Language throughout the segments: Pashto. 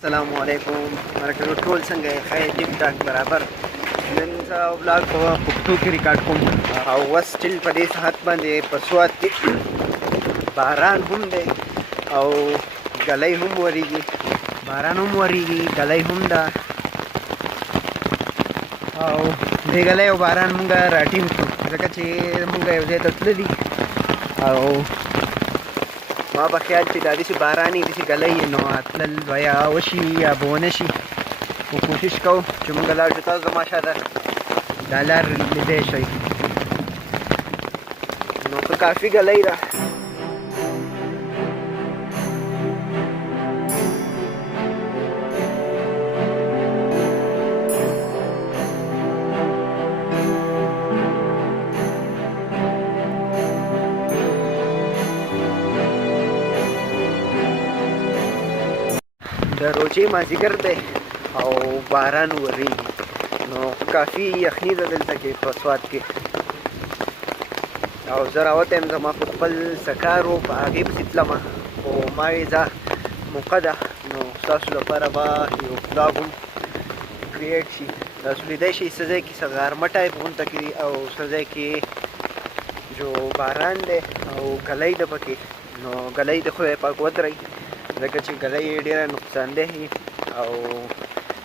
السلام علیکم مرکه ټول څنګه یې خیر ټیک ټاک برابر نن زه ولاګ په پښتو کې ریکارډ کوم او اوس سټیل په دې ساعت باندې په سوات کې باران هم دی او ګلۍ هم ورېږي باران هم ورېږي ګلۍ هم ده او دې ګلۍ او باران مونږ راټیم کړو ځکه چې مونږ یو ځای ته تللي او ما به خیال چې دا داسې باراني داسې ګلۍ نو تلل به یا وشي یا به ونه شي خو کوشش کوو چې مونږ لاړ شو تاسو زما شاته دا لار لیدی شئ نو ښه کافي ګلۍ ده د روژې مازدیګر دی او باران ورېږي نو کافي یخني ده دلته کې په سوات کې او زه راوتی یم زما خو خپل سکار و په هغې پسې تلمه خو ما ویې ځه موقع ده نو ستاسو لپاره به یو بلاګ هم کریټ شي تاسو لیدی شئ څه ځای کې څه غرمه ټایپ غونته کړي او څه ځای کې جو باران دی او ګلۍ ده پکې نو ګلۍ د خدای پاک ودرئ ځکه چې ګلۍ ډېره نقصاندeh او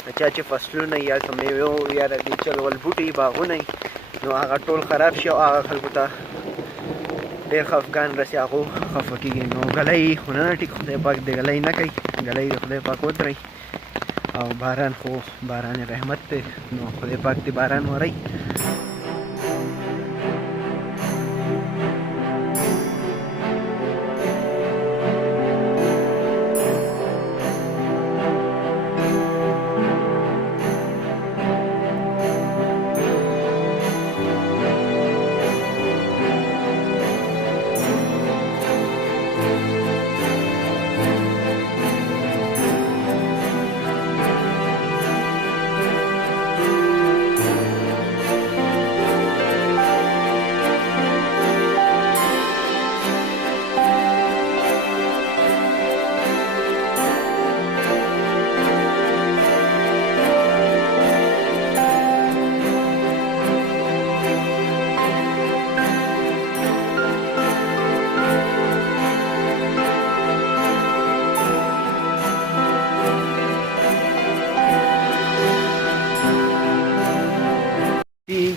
د چا چې فصلونه یا څه میوې یا د دې چلول بوټي باغونه نو هغه ټول خراب شي او هغه خلکو ته ډېر خفګان رسي هغو خفه کېږي نو ګلۍ خو نه ټیک خدای پاک د ګلۍ نه کوي ګلۍ د خدای پاک ودرئ او باران خو باران رحمت دی نو خدای پاک دې باران ورئ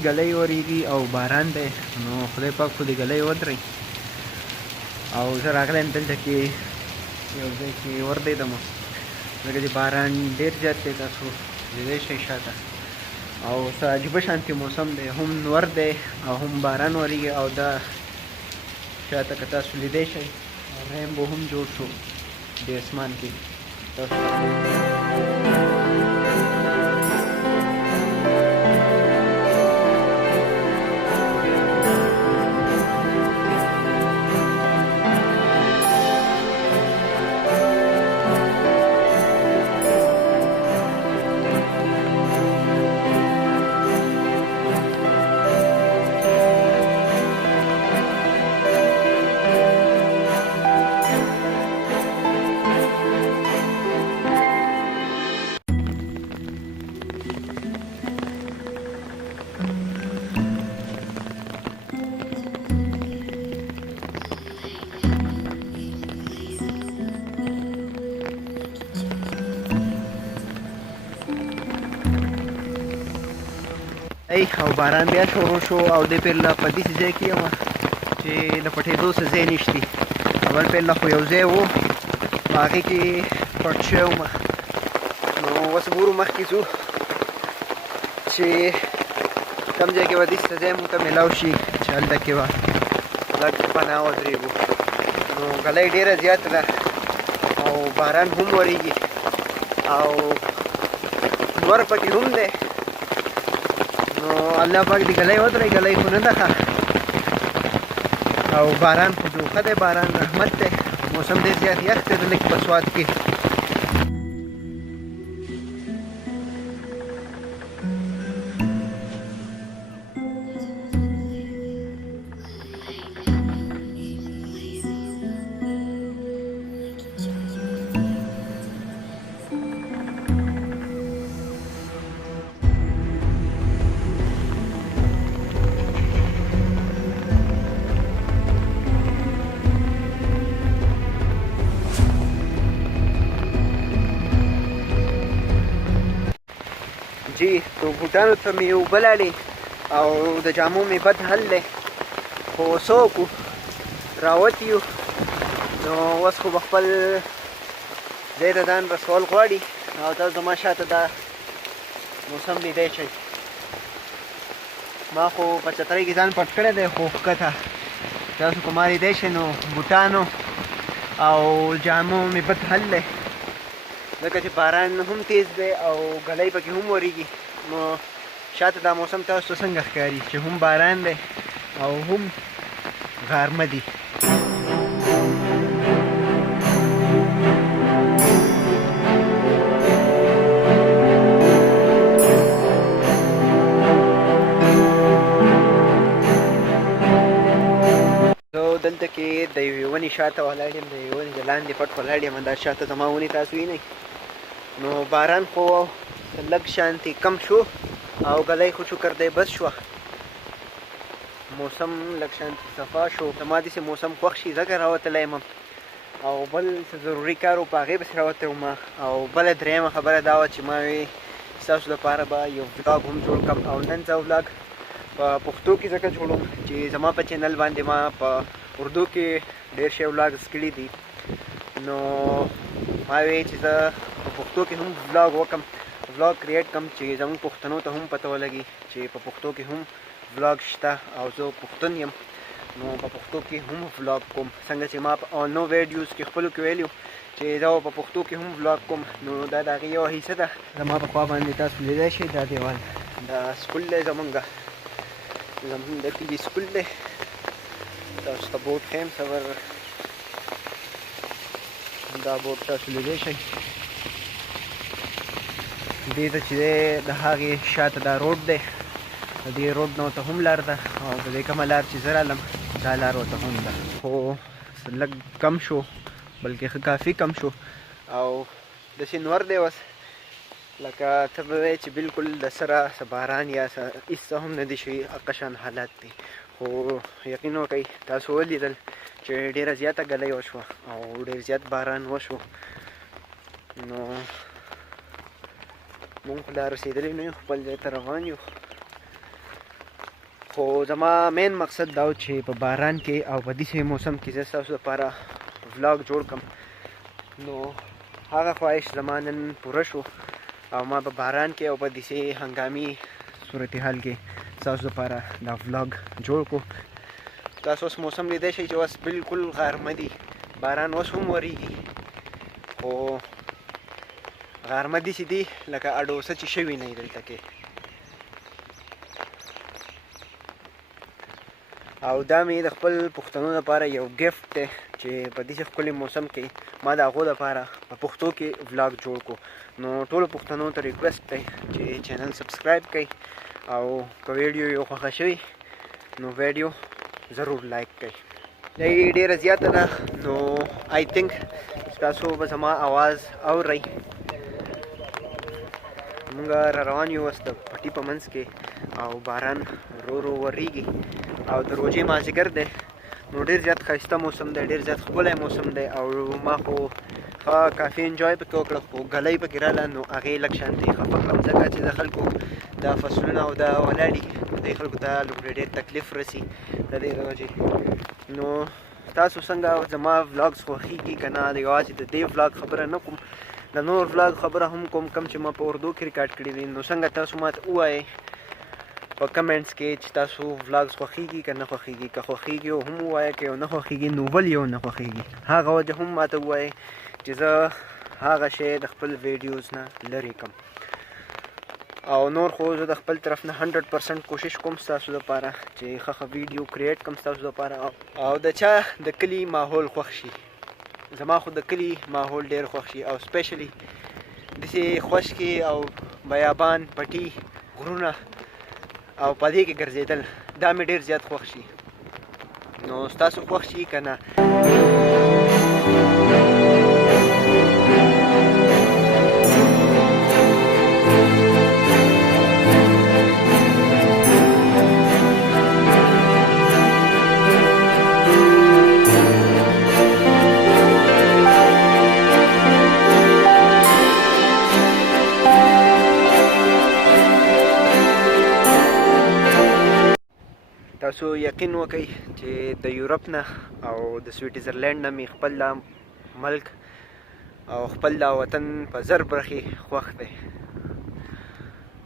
ګلۍ ورېږي او باران دی نو خدای پاک خو دې ګلۍ ودرئ او زه راغلی یم دلته کې یو ځای کې وردېدم ځکه چې باران ډېر زیات دی تاسو لیدی شئ شاته او څه عجیبه شانتې موسم دی هم نور دی او هم باران ورېږي او دا شاته که تاسو لیدی شئ ریمبو هم جوړ شو د اسمان کې تاسو او باران بیا شروع شو او دې پهله په داسې ځای کې یم چې د پټېدو څه ځای نشته اول پهله خو یو ځای و په هغې کې پټ شوی وم نو اوس ګورو مخکې ځو چې کوم ځای کې به داسې څه ځای مونږ ته میلاو شي چې هلته کې به لږ پناه ودرېږو نو ګلۍ ډېره زیاته ده او باران هم ورېږي او نور پکې هم دی نو الله پاک دې ګلۍ ودرئ ګلۍ خو نه ده ښه او باران خو ښه دی باران رحمت دی موسم ډېر زیات یخ دی د لږ په سوات کې جی تو بوټانو ته مې اوبه لاړې او د جامو مې بد حل دی خو څه وکړو راوتي یو نو اوس خو به خپل ځای ته ځان رسول غواړي او تاسو زما شاته دا موسم لیدی شئ ما خو په چترۍ کې ځان پټ کړی دی خو ښکته تاسو که ما لیدی شئ نو بوټانو او جامو مې بد حل دی ځکه چې باران هم تیز دی او ګلی پکې هم ورېږي نو شاته دا موسم تاسو ته څنګه ښکاري چې هم باران دی او هم غرمه دي دلته کې د یوې ونې شاته ولاړ یم د یوې ونې د لاندې پټ ولاړ یم دا شاته زما ونې تاسو وینئ نو باران خو لږ شانتې کم شو او ګلی خو شکر دی بس شوه موسم لږ شانتې صفا شو زما داسې موسم خوښ شي ځکه راوتلی یم او بل څه ضروري کار و په هغې پسې راوتی وم او بله درېیمه خبره دا وه چې ما وی ستاسو لپاره به یو ولاګ هم جوړ کړم او نن زه ولاګ په پښتو کې ځکه جوړوم چې زما په چینل باندې ما په اردو کې ډېر شی ولاګز کړي دي نو ما وی چې زه په پښتو کې هم ولاګ وکړم ولاګ کریټ کړم چې زموږ پښتنو ته هم پته ولګي چې په پښتو کې هم ولاګ شته او زه پښتون یم نو په پښتو کې هم ولاګ کوم څنګه چې ما په نو ویډیوز کې خپلو کې ویلي چې زه په پښتو کې هم ولاګ کوم نو دا د هغې یوه حصه ده زما په خوا باندې تاسو لیدی شئ دا دیوال دا سکول دی زمونږ د کلي سکول دی تاسو ته بورډ ښیم صبر دا بورډ تاسو لیدی شئ دې ته چې دی د هغې شاته دا روډ دی د دې روډ نه ورته هم لار ده او په دې کومه لار چې زه رالم دا لار ورته هم ده خو لږ کم شو بلکې ښه کافي کم شو او داسې نور دی اوس لکه ته به وایې چې بلکل د سره څه باران یا هېڅ څه هم نه دي شوي هغه شان حالات دي خو یقین وکئ تاسو ولیدل چې ډېره زیاته ګلی وشوه او ډېر زیات باران وشو نو مونږ خو لا رسېدلی نه یو خپل ځای ته روان یو خو زما مین مقصد دا و چې په باران کې او په داسې موسم کې زه ستاسو لپاره ولاګ جوړ کړم نو هغه خواهش زما نن پوره شو او ما په باران کې او په داسې هنګامي صورتحال کې ستاسو لپاره دا ولاګ جوړ کړو تاسو اوس موسم لیدی شئ چې اوس بلکل غرمه دي باران اوس هم ورېږي خو غرمه داسې دي لکه اډوسه چې شوي نه وي دلته کې او دا مې د خپل پښتنو لپاره یو ګفت دی چې په داسې ښکلي موسم کې ما د هغو لپاره په پښتو کې ولاګ جوړ کړو نو ټولو پښتنو ته ریکویسټ دی چې چینل سبسکرایب کړئ او که ویډیو یو خوښه شوي نو ویډیو ضرور لایک کړئ دا یې ډېره زیاته ده نو آی تھنک تاسو به زما آواز اورئ مونږ را روان یو اوس د پټي په منځ کې او باران ورو ورو ورېږي او د روژې مازدیګر دی نو ډېر زیات ښایسته موسم دی ډېر زیات ښکلی موسم دی او ما خو ښه کافي انجوی پکې وکړه خو ګلی پکې راله نو هغې لږ شانتې خفه کړم ځکه چې د خلکو دا فصلونه او دا ولاړي دې خلکو ته ډېر تکلیف رسي د دې د وجې نو تاسو څنګه زما ولاګز خوښېږي که نه یوازې د دې ولاګ خبره نه کوم د نور ولاګ خبره هم کوم کم چې ما په اردو کې ریکارډ کړي دي نو څنګه تاسو ماته ووایئ په کمنټس کې چې تاسو ولاګز خوښېږي که نه خوښېږي که خوښېږي هم ووایئ که یو نه خوښېږي نو ولې یو نه خوښېږي هغه وجه هم ماته ووایئ چې زه هغه شی د خپل ویډیوز نه لرې کړم او نور خو زه د خپل طرف نه 100% کوشش کوم ستاسو لپاره چې ښه ښه ویډیو کریټ کړم ستاسو لپاره او د چا د کلي ماحول خوښ شي زما خو د کلي ماحول ډېر خوښ شي او سپیشلی داسې خشکې او بیابان پټي غرونه او په دې کې ګرځېدل دا مې ډېر زیات خوښ شي نو ستاسو خوښ شي که نه تاسو یقین وکئ چې د یورپ نه او د سویټزرلینډ نه مې خپل دا ملک او خپل دا وطن په زر برخې خوښ دی.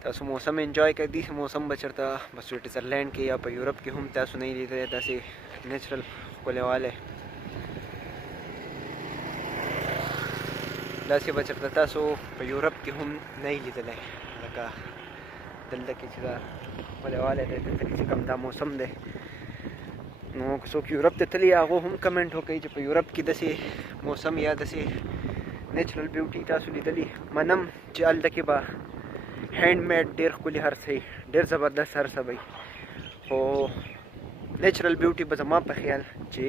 تاسو موسم انجوای کړئ. داسې موسم به چېرته په سویټزرلینډ کې یا په یورپ کې هم تاسو نه یې لیدلی، داسې نیچرل ښکلی والی. داسې به چېرته تاسو په یورپ کې هم نه یې لیدلی، لکه دلته کې چې دا ښکلی والی دی، دلته کې چې کوم دا موسم دی. نو که څوک یورپ ته تلي هغو هم کمنټ وکړئ چې په یورپ کې داسې موسم یا داسې نیچرل بیوټي تاسو لیدلي. منم چې هلته کې به هینډ میډ ډېر ښکلي هر څه ډېر زبردست هر څه وي، خو نیچرل بیوټي به زما په خیال چې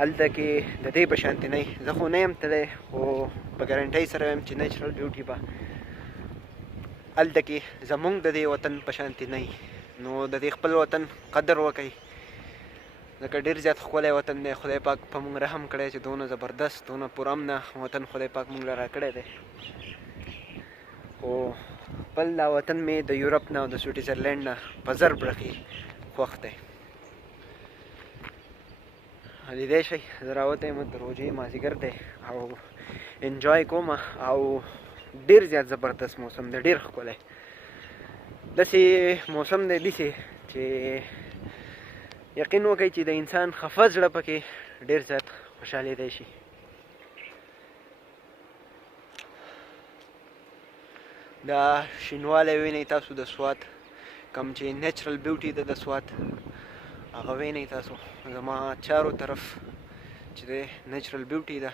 هلته کې د دې په شانتې نه وي. زه خو نه یم تللی، خو په ګارنټۍ سره وایم چې نیچرل بیوټي به هلته کې زموږ د دې وطن په شانتې نه وي. نو د دې خپل وطن قدر وکئ، ځکه ډېر زیات ښکلی وطن دی. خدای پاک په موږ رحم کړی چې دونه زبردست دونه پرامنه وطن خدای پاک موږ له راکړی دی. خو خپل دا وطن مې د یورپ نه او د سویټزرلینډ نه په زر برخې خوښ دی. لیدی شئ زه راوتی یم، د روژې مازدیګر دی او انجوای کوم او ډېر زیات زبردست موسم دی، ډېر ښکلی. داسې موسم دی داسې چې یقین وکئ چې د انسان خفه زړه پکې ډېر زیات خوشحالېدی شي. دا شینوالی وینئ تاسو د سوات، کوم چې نیچرل بیوټي ده د سوات، هغه وینئ تاسو زما چارو طرف چې دی نیچرل بیوټي ده.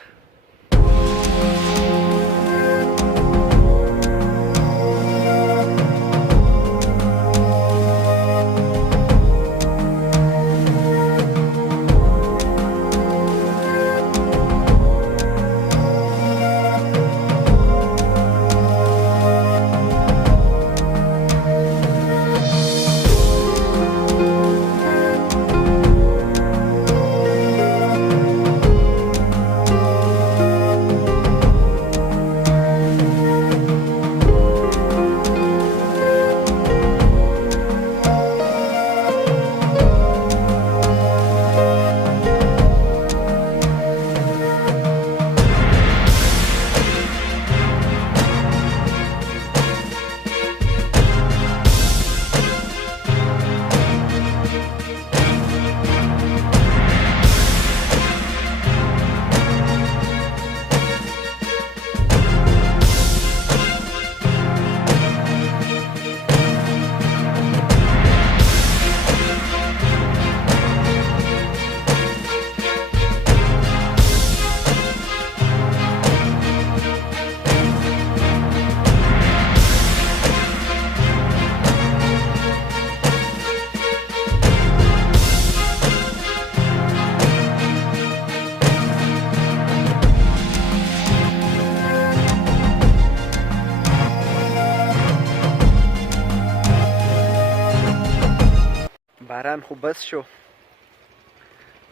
باران خو بس شو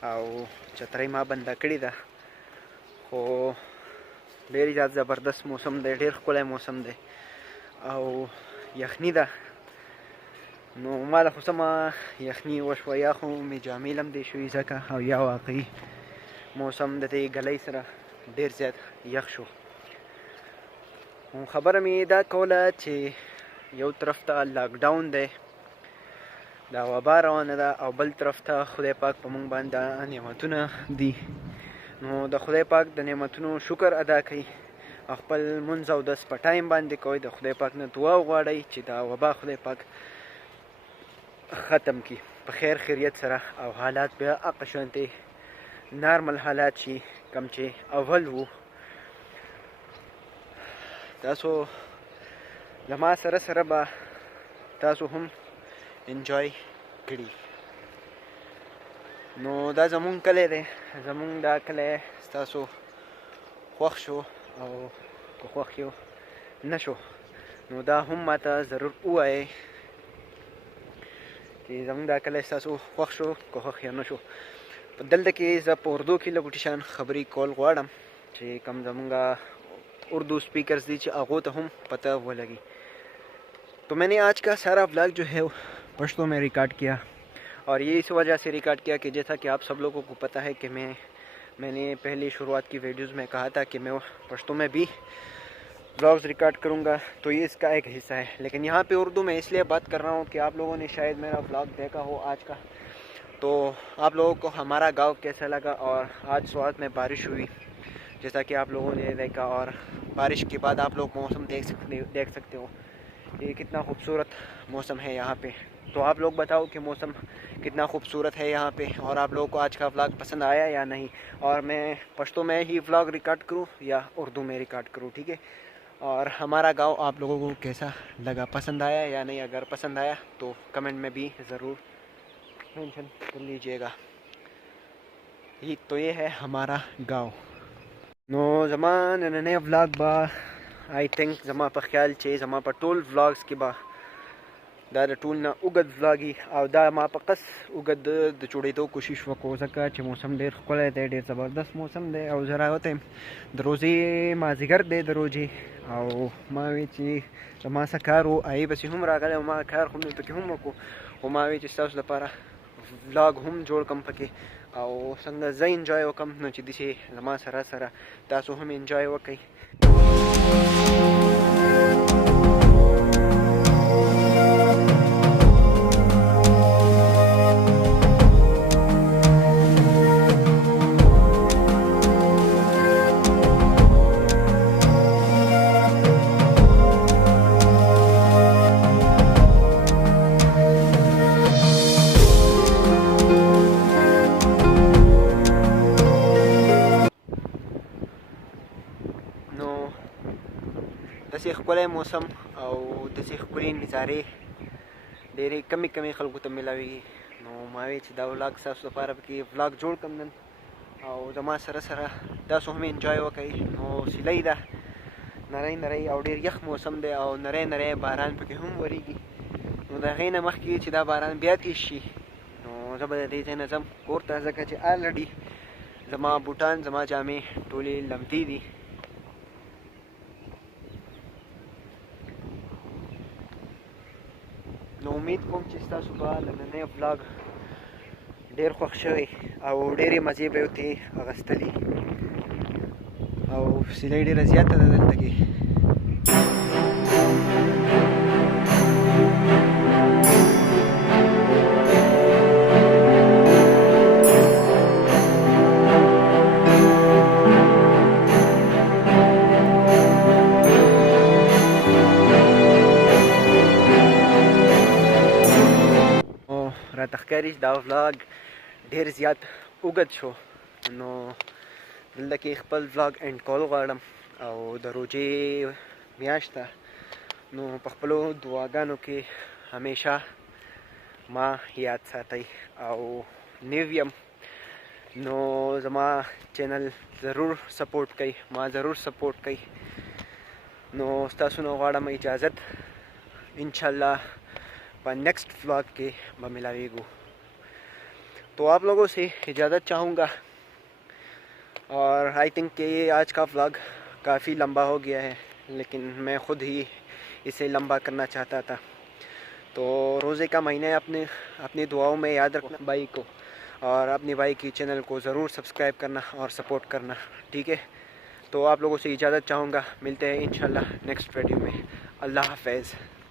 او چترۍ ما بنده کړې ده، خو ډېر زیات زبردست موسم دی، ډېر ښکلی موسم دی او یخني ده. نو ما له خو سمه یخني وشوه، یا خو مې جامې لمدې شوي ځکه، او یا واقعي موسم د دې ګلۍ سره ډېر زیات یخ شو. خبره مې دا کوله چې یو طرف ته لاکډاون دی، دا وبا روانه ده، او بل طرف ته خدای پاک په موږ باندې نعمتونه دي. نو د خدای پاک د نعمتونو شکر ادا کوئ او خپل لمونځ او اودس په ټایم باندې کوئ. د خدای پاک نه دعا وغواړئ چې دا وبا خدای پاک ختم کړي په خیر خیریت سره، او حالات بیا هغه شانتې نارمل حالات شي کوم چې اول وو. تاسو له ما سره سره به تاسو هم انجوای کړي. نو دا زمونږ کلی دی، زمونږ دا کلی ستاسو خوښ شو او که خوښ یو نه شو نو دا هم ماته ضرور ووایئ چې زمونږ دا کلی ستاسو خوښ شو که خوښ یې نه شو. په دلته کې زه په اردو کې لږ ټیشان خبرې کول غواړم چې کوم زمونږ اردو स्पीकर्स दी هغو ته هم پتہ ولگی. तो मैंने आज का सारा व्लॉग जो है पश्तो में रिकॉर्ड किया और ये इस वजह से रिकॉर्ड किया कि जैसा कि आप सब लोगों को पता है कि मैंने पहले शुरुआत की वीडियोस में कहा था कि मैं पश्तो में भी व्लॉग्स रिकॉर्ड करूँगा, तो ये इसका एक हिस्सा है। लेकिन यहाँ पे उर्दू में इसलिए बात कर रहा हूँ कि आप लोगों ने शायद मेरा व्लॉग देखा हो आज का, तो आप लोगों को हमारा गांव कैसा लगा। और आज स्वात में बारिश हुई जैसा कि आप लोगों ने देखा, और बारिश के बाद आप लोग मौसम देख सकते हो, ये कितना खूबसूरत मौसम है यहाँ पे। तो आप लोग बताओ कि मौसम कितना खूबसूरत है यहाँ पे, और आप लोगों को आज का व्लॉग पसंद आया या नहीं, और मैं पश्तो में ही व्लॉग रिकॉर्ड करूँ या उर्दू में रिकॉर्ड करूँ, ठीक है। और हमारा गांव आप लोगों को कैसा लगा, पसंद आया या नहीं। अगर पसंद आया तो कमेंट में भी ज़रूर मेंशन कर लीजिएगा। ये है हमारा गांव। नो ज़मान नए व्लॉग बा आई थिंक जमा पर ख्याल चे जमा पर टोल व्लॉग्स के बा दा टूल ना उगद व्लॉगी और दा मा पकस उगद द चुड़े तो कोशिश वको सका चे मौसम देर खोले दे देर ज़बरदस्त मौसम दे और ज़रा होते दरोज़ी माजिगर दे दरोजी और मावी ची जमा सकारो आई बस हम रागले मा कार हम तो हम को मावी ची साउस लपारा व्लॉग हम जोड़ कम पके और संग ज़ एंजॉय वकम न ची दिसे जमा सरा सरा तासो हम एंजॉय वकई। दसी ख़ुले मौसम और दसी ख़ुली नज़ारे डेरे कमी खलकू तो मिलावेगी। नो मावे दा व्लॉग साफ सफारा की व्लॉग जोड़ कम नन और जमा सरा सरा दासो हमें एंजॉय वकई। नो सिलाई दा नरई और डेर यख मौसम दे और नरे बारान पे हम वरीगी। नो दा गैना मखकी दा बारान बियात इशी नो जब दे जना जम कोरता जका चे ऑलरेडी जमा बूटान जमा जामे टोली लमती दी। नो उम्मीद कोम چې تاسو به نننی व्लॉग ډیر خوښ شوی او ډیرې مزې به ورته اخیستلې او سیلۍ ډیره زیاته ده دلته کې. راته ښکاري دا व्लॉग ډیر زیات اوږد شو، نو دلته کې خپل व्लॉग اینډ کول غواړم او د روژې میاشت ده، نو په خپلو دعاګانو کې همیشه ما یاد ساتئ او نیو یم نو زما چینل ضرور سپورټ کوئ، ما ضرور سپورټ کوئ. نو ستاسو نه غواړم اجازت انشاءالله नेक्स्ट व्लॉग के मिलावेगो। तो आप लोगों से इजाज़त चाहूँगा और आई थिंक कि ये आज का व्लॉग काफ़ी लंबा हो गया है, लेकिन मैं ख़ुद ही इसे लंबा करना चाहता था। तो रोज़े का महीना अपनी दुआओं में याद रखना भाई को, और अपने भाई की चैनल को ज़रूर सब्सक्राइब करना और सपोर्ट करना, ठीक है। तो आप लोगों से इजाज़त चाहूँगा, मिलते हैं इंशाल्लाह नेक्स्ट वीडियो में। अल्लाह हाफ़िज़।